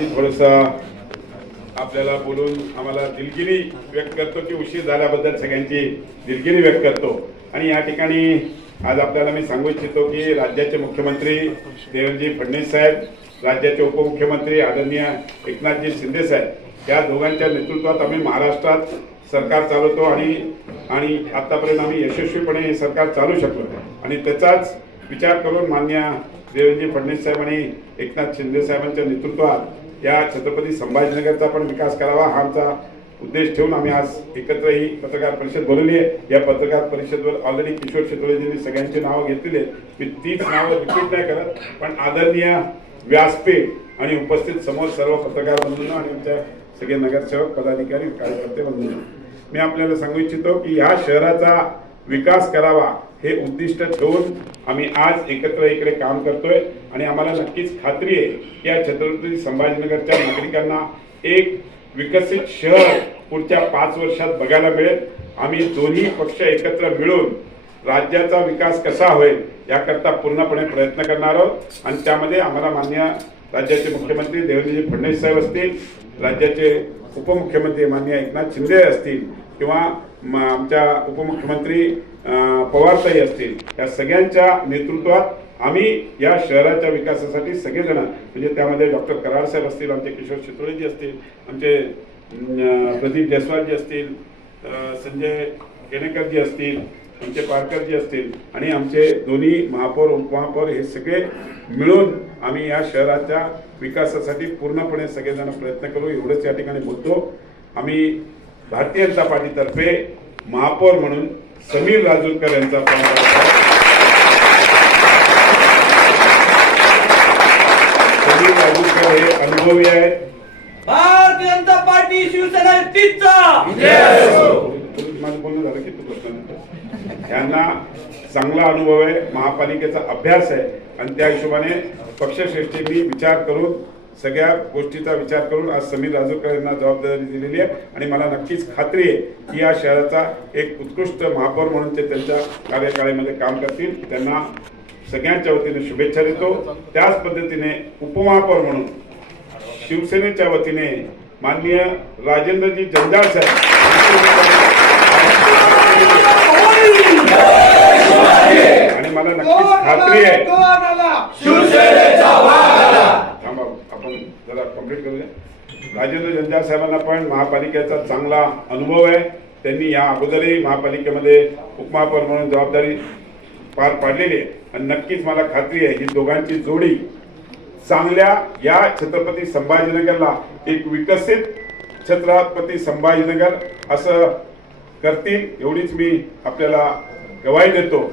आम्ही थोडंसं आपल्याला बोलून आम्हाला दिलगिरी व्यक्त करतो की उशीर झाल्याबद्दल सगळ्यांची दिलगिरी व्यक्त करतो. आणि या ठिकाणी आज आपल्याला मी सांगू इच्छितो की राज्याचे मुख्यमंत्री देवेंद्रजी फडणवीस साहेब राज्याचे उपमुख्यमंत्री आदरणीय एकनाथजी शिंदे साहेब या दोघांच्या नेतृत्वात आम्ही महाराष्ट्रात सरकार चालवतो आणि आणि आत्तापर्यंत आम्ही यशस्वीपणे हे सरकार चालू शकलो. आणि त्याचाच विचार करून मान्य देवेंद्रजी फडणवीस साहेब आणि एकनाथ शिंदे साहेबांच्या नेतृत्वात या छत्रपती संभाजीनगरचा पण विकास करावा हा आमचा उद्देश ठेवून आम्ही आज एकत्र ही पत्रकार परिषद बोलवली आहे. या पत्रकार परिषदवर ऑलरेडी किशोर शेतोळेजींनी सगळ्यांची नावं घेतलेली आहेत. मी तीच नावं रिपीट नाही करत पण आदरणीय व्यासपीठ आणि उपस्थित समोर सर्व पत्रकार बंधूंना आणि आमच्या सगळे नगरसेवक पदाधिकारी कार्यकर्ते बंधूंना. मी आपल्याला सांगू इच्छितो की ह्या शहराचा विकास करावा हे उद्दिष्ट ठेवून आम्ही आज एकत्र इकडे काम करतोय. आणि आम्हाला नक्कीच खात्री आहे की या छत्रपती संभाजीनगरच्या नागरिकांना एक विकसित शहर पुढच्या पाच वर्षात बघायला मिळेल. आम्ही दोन्ही पक्ष एकत्र मिळून राज्याचा विकास कसा होईल याकरता पूर्णपणे प्रयत्न करणार आहोत. आणि त्यामध्ये आम्हाला मान्य राज्याचे मुख्यमंत्री देवेंद्रजी फडणवीस साहेब असतील राज्याचे उपमुख्यमंत्री मान्य एकनाथ शिंदे असतील किंवा आमच्या उपमुख्यमंत्री पवारताई असतील या सगळ्यांच्या नेतृत्वात आम्ही या शहराच्या विकासासाठी सगळेजण म्हणजे त्यामध्ये डॉक्टर कराड साहेब असतील आमचे किशोर शितोळेजी असतील आमचे प्रदीप जयस्वालजी असतील संजय केणेकरजी असतील आमचे पारकरजी असतील आणि आमचे दोन्ही महापौर उपमहापौर हे सगळे मिळून आम्ही या शहराच्या विकासासाठी पूर्णपणे सगळेजण प्रयत्न करू. एवढंच या ठिकाणी बोलतो. आम्ही भारतीय जनता पार्टीतर्फे महापौर म्हणून समीर राजूरकर यांचा समीर राजूरकर हे अनुभवी आहेत भारतीय जनता पार्टी शिवसेना माझं बोलणं झालं की तू. यांना चांगला अनुभव आहे महापालिकेचा अभ्यास आहे. आणि त्या हिशोबाने पक्षश्रेष्ठींनी विचार करून सगळ्या गोष्टीचा विचार करून आज समीर राजूरकर यांना जबाबदारी दिलेली आहे. आणि मला नक्कीच खात्री आहे की या शहराचा एक उत्कृष्ट महापौर म्हणून ते त्यांच्या कार्यकाळामध्ये काम करतील. त्यांना सगळ्यांच्या वतीने शुभेच्छा देतो. त्याच पद्धतीने उपमहापौर म्हणून शिवसेनेच्या वतीने माननीय राजेंद्रजी जंजाळ साहेब आणि मला नक्कीच खात्री आहे. कंप्लीट करूया. राजेंद्र जंजाळ साहेबांना पण महापालिकेचा चांगला अनुभव आहे. त्यांनी या अगोदरही महापालिकेमध्ये उपमहापौर म्हणून जबाबदारी पार पाडलेली आहे. आणि नक्कीच मला खात्री आहे ही दोघांची जोडी चांगल्या या छत्रपती संभाजीनगरला एक विकसित छत्रपती संभाजीनगर असं करतील एवढीच मी आपल्याला गवाही देतो.